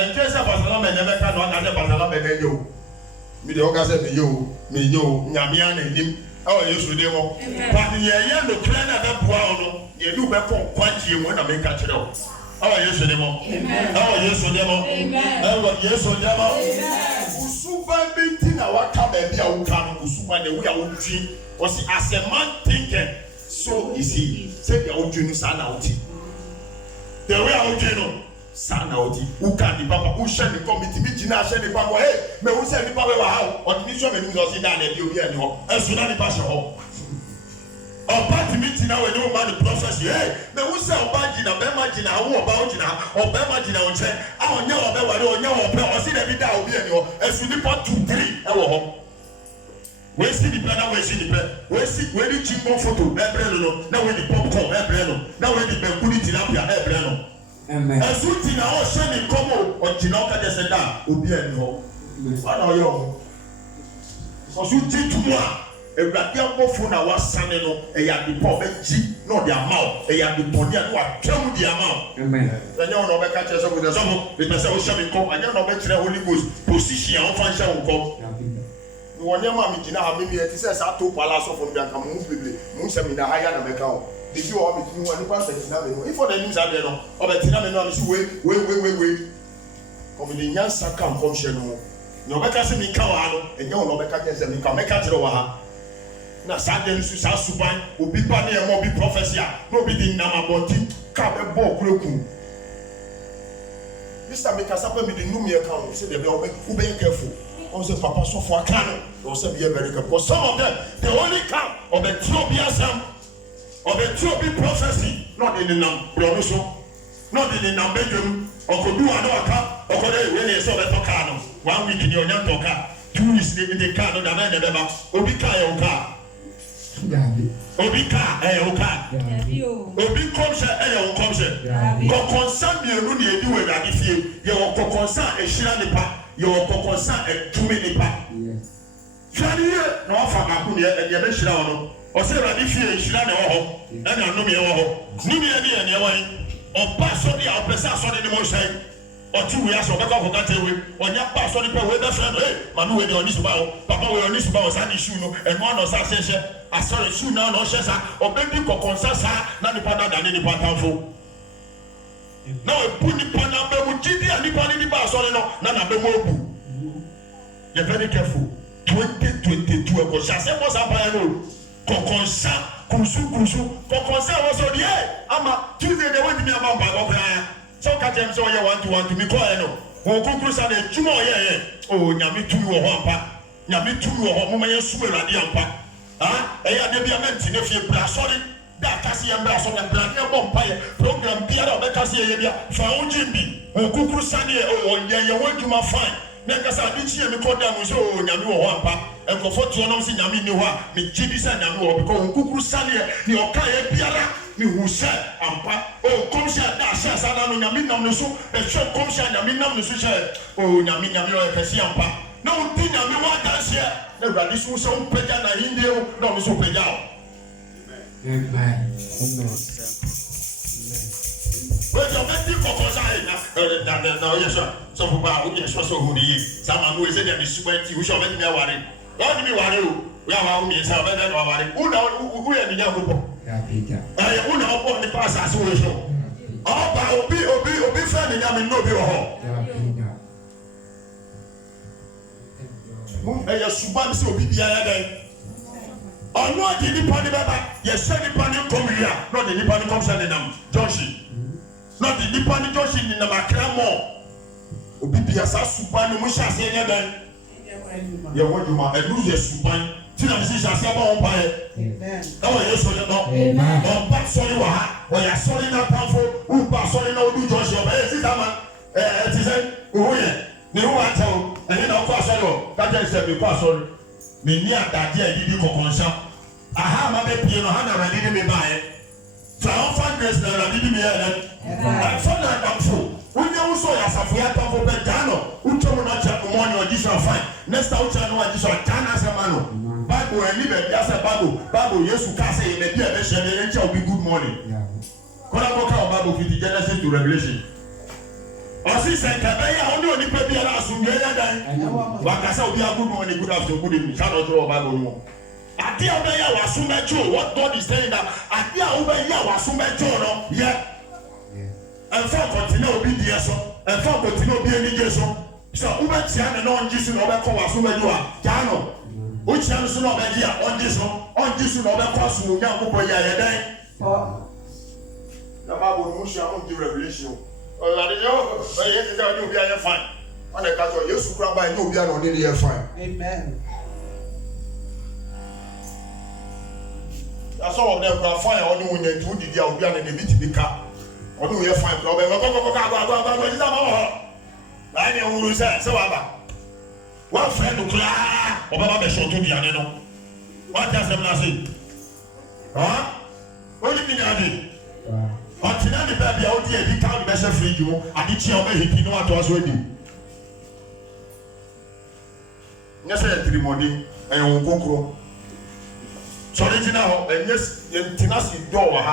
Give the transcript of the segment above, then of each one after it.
and just a Barcelona and never can one other Barcelona and you. Me the Oga me you, Yamian and him. Oh, you should demo. But the young the clan of the Puano, you do back on quantity when I make catch it up. Oh, yes, demo. Oh, yes, demo. Oh, yes, demo. Super big our come and be our come, Super the way I would dream was as a man thinking. So is he. Say the old junior son out. The way I would know. Sana oti uka di papa u share the committee bi jina share the papa hey me who say the papa wa how or the mission me no say down e bi obi ani ho esu na the pastor ho oba ti meeting na we no man the prophecy hey me who say oba jina be ma jina wo oba o jina o che a onya oba ware onya oba o say the bi da obi ani ho esu ni part 2 3 e wo ho we see the plan we see the plan we see we the chimbo photo e bre no na we the popcorn e bre no na we the bekuni tilapia e bre no. Amen. Azuti na o se ni komo o jina o ka je se da obi ani ho. Ana o yo. Azuti tumwa ewrade abofo na wasane no e ya de po be ji no de amao e ya de boni anu atwam de amao. Amen. Anya o no be ka che so go de so mo be pese o se mi kom anya no be kire Holy Ghost position o fan sha wo kom. Wonya ma mi jina ha mi e ti se sa to palace of on bianka mu bebre mu se mi na haya na meka o. If you want me to one person na me no if for the news are there no obetina me no am say wait come the nyansa kan kom hye no no beka se mi ka wa no enye no beka je se mi ka meka tire wa ha na saden su sa suban obi pa na e mo bi prophecy a no bi di nama bonti ka be bo kureku Mr. Meka sapa mi di num ye ka o say dey be careful on say papa so for aka no say be very careful some of them they only come or the trobia sam or the true prophecy, not in the name, not in the name bedroom, or could do another car, or could they really saw the car. 1 week in your young car, 2 weeks in the car, no, the man never, Obika, car. Obika, Oka, Obi comes a concern. Your concern, you know, you do it if your concern a shiranipa, your concern a 2 minute pa. Fania, no, Famakunia, and Yabeshano. O se ra di fie hira na ho na na no me wo ho ni me ani ani wan o pa so dia o pesa so de mo hwan o ti we aso be ko ko kate we onya pa so de pe we be friend manu we de oni suba o papa we oni suba o sa ni shoe no eno ano sa hye asore shoe na no hye sa o be bi kokonsa sa na ni pa na da ni pa tanfo na o pu ni pa na be mu jidi ani pa ni ba so no na be mo obu you very careful 2022 e ko chase mo sa pa no kokonsa kusu kokonsa was on the ama Tuesday they went to me about baba so ka dem so ye want to me call no won kukusa na jumo ye o nyame tumi wo ho ampa nyame tumi wo ho mo maye su erade ampa e ya de bia menti ne fie bra sorry da kasi ye bra so na plan e bompa ye program bia da be kasi ye bia fa unjimbi won kukusa ne o ye won juma fine na kasa bi chi me call dem so nyame wo ho ampa enkofo tuo no si nyame ni ho a me gidi sa nyame wo because nkukuru sane ni oka ye biara ni hu se ampa o komsha da sha sa da no nyame nam no so e hwe komsha nyame nam no so che o nyame o pesi ampa na o ti nyame wa da se na urade so so pega na hinde o na o so pega o amen we jo meti kokosa na yes so for ba o yes so hu ni sama no we say dem subanti we show meti me aware Lord me ware o we awa mi say obe na ware u ya ni nyakopo u na opo ni pass as we show oba obi fa ni nyame no bi wo ho mo ya suban se obi bia ya dan onu adi ni pa ni baba ye se ni pa ni komiya no the ni pa ni kom se ni nam Joshi no the ni pa ni Joshi ni na makra mo obi bia sa suban ni mo sha se nya dan ye woduma enu ye suban ti na si sha se ba on pa ye amen e wa ye so ye no amen on pa so ye wa ha o ya so ni na pamfo u pa so ni na odu Joshi o ba ye si tama ti se o ye ni o wa tawo eni na ko so yo ka je se mi ko so me ni adade a didi kokonsa aha ma be pie no ha na radi ni me ba ye triumphant grace na radi ni me ya na so na damfo unya uso ya safu ya pamfo be dano utomo na cha money o Jesus fine next time ucha no wa Jesus dana se mano Bible eni be bia se Bible Yesu ka se ye be bia be hye ne ncha obi good morning kola boka o Bible fit Genesis to Revelation Osi se kabaya oni oni pe bia na asumdwe ya dan. Wakasa obi agu no ni good afternoon good evening. Shout out to Bible no. Ade obaya wasumecho what God is saying that ade obaya wasumecho no yeah. And for continue obi die so. And for continue obi ani so. So ubetia na on Jesus na obekọ wasumejo a ja no. Uchi so na obeji a on Jesus na obekọ asu Nyankopọ ya ye dan. Na Bible no show am the revelation. Oh, I know. Yes, you will be fine. On the catch, you should by you be on the fine. Amen. That's all of them are fine. Only when you do the idea of the bit be car. Only we are fine. Go. I know who say so. One friend to cry. Obama be short to the other. What does them say? Huh? What do you mean? Until the baby out here, he can't be free you. I did see how he know what was ready. Yes, I had money and Uncle. So, now, and yes, in Tinasi door,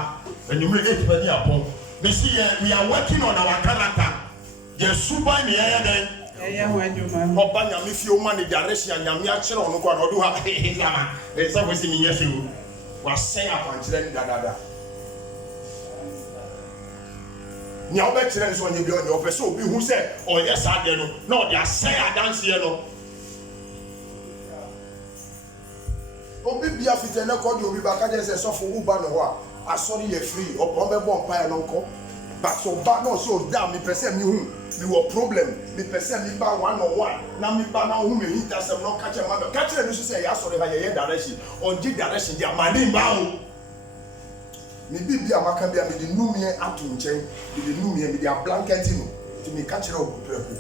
and you make it penny upon. We see, we are working on our character. Yes, super in the air then. Obanya, if you money direction, and Yamia on the corner, do have it's always in yes, you was saying upon Dada. Ni obe kire nso onye bi onye opese obi hu se oye sade no na odi asai adanse no obi bia fite na ko di obi ba ka je se sofo wu ba no ho a asori ye free opon be bon pa e no nko but so ba no so da mi pese mi hu mi wo problem mi pese mi ba one on one na mi ba na hu me hinta se no ka che ma ka kire no so se ya asori ha ye direction on di direction dia mani ba ho me bibi amaka bia me di numie atu nchen me di numie me di blanket no ti me ka kire obupreko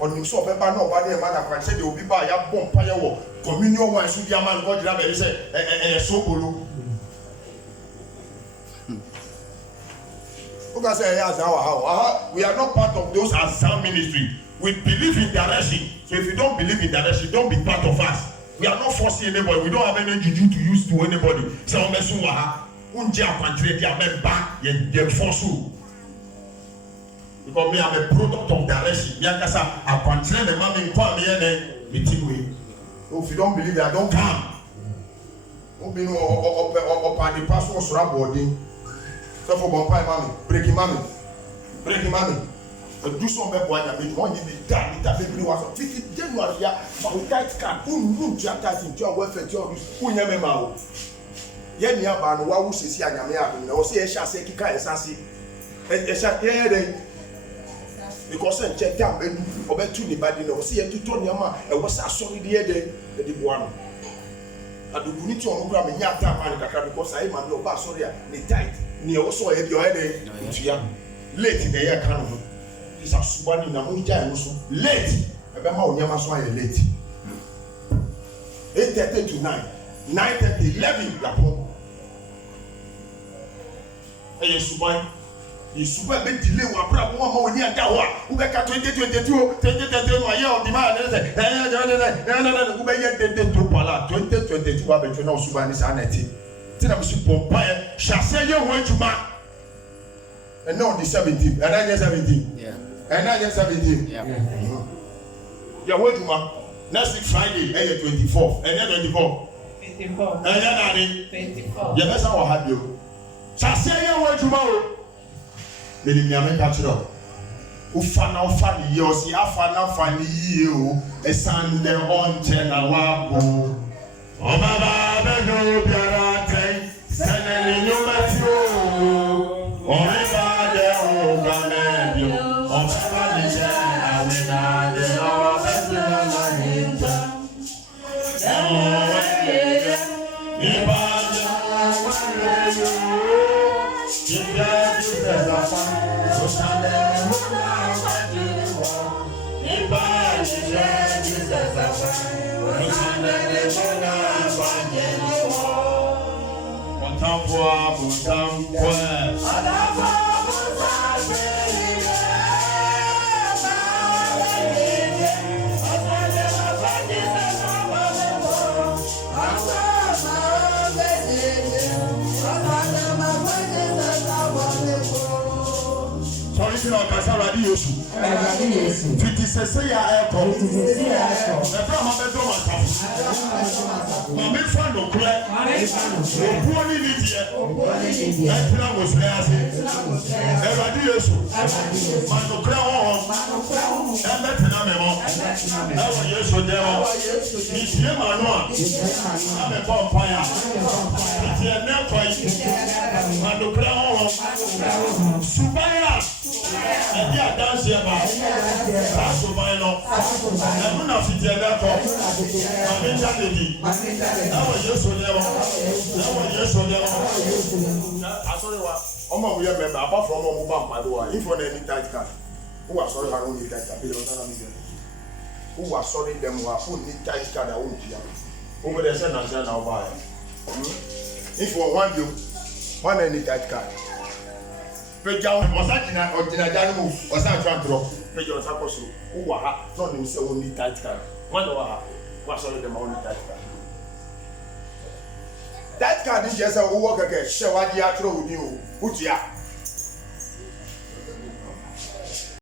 onim so obeba na oba de ma na kwa se de obi ba ya bompa ye wo communion one so dia man go jira be say so bolu oga say yes how we are not part of those Azam ministry. We believe in direction. So if you don't believe in direction, don't be part of us. We are not forcing anybody. We don't have any juju to use to anybody. So omesu wa ha unje akwantire dia memba ye force you. Because me am a product of direction. Me akasa akwantire me ma me kwa me ye meeting way. If you don't believe that, don't come. Obi no opa the pastor sura boarding. So for bompa mami, breaking mami. Do some be boy na me won yi be da ni ta be was on 50 January ya for tight card un tiata tin jo welfare jo unya me ma o. Ye ni aba no wa wo sesi anyame abem na wo se ye sha se kika esase e sha ye dey because en check am edu obetu ni badi na wo se ye tuto ni ama e wo sa so ni dey dey boa no aduguni ti onu kura me nya ta man kakra because ai man no ba sorry a ni tight ni e wo so ye dey o dey tuya late dey ya kan no is a subani na mu ja e so late e be ma onyama so aye late 8:30 to 9:30 11 la pon eye suban be delay wa bra mo ma oni anda ho a wo be ka 2022 2023 no aye o di ma na say na wo be ye de to pala 2022 ba be na suban ni sa na ti na me su pompa e chase ye ho adwuma and now the 17 and I 17 and I 17 yeah ho adwuma next week Friday 24 and then 24 and then 24 yeah be sa wa ha bio chase ye ho adwuma o le ni ame ka chiro ufa ni ye o si afa na fa ni ye o esande onche na wa bo o baba be no biara ten sene ni nyuma ti o re ba de o ga me bio o baba ni je awina de o be na na hinta ni ba de wa re Yesu. Fiti sese ya eko. Efra ma bedo ma tafu. Ma me fa no kure. Opuo ni ni die. Efra mo se ase. Ewadi Yesu. Ma no kure ho. Ebe tena me mo. Ewo Yesu de mo. Ni tie ma no a. Ame bo fire. Tie na koi. Ma no kure ho. Subaya. Ebi adanse ba. Subaya no. Emu na fitie na ko. Amenta dedi. Ewo Yesu de mo. Ewo Yesu de mo. Asori wa. Omo we member apart from omo ba mpado wa. If on any tight card. Who was sorry I don't need tight card. Who was sorry them who need tight card I won't hear. Over there say na buy. If for one you one any tight card. Peja osakina odina janu osan tran drop. Peja osakoso. Who wa ha no dem say we need tight card. One wa ha. Who sorry them only tight card. Tight card is just a work again. She wa di atro odi o. Utia.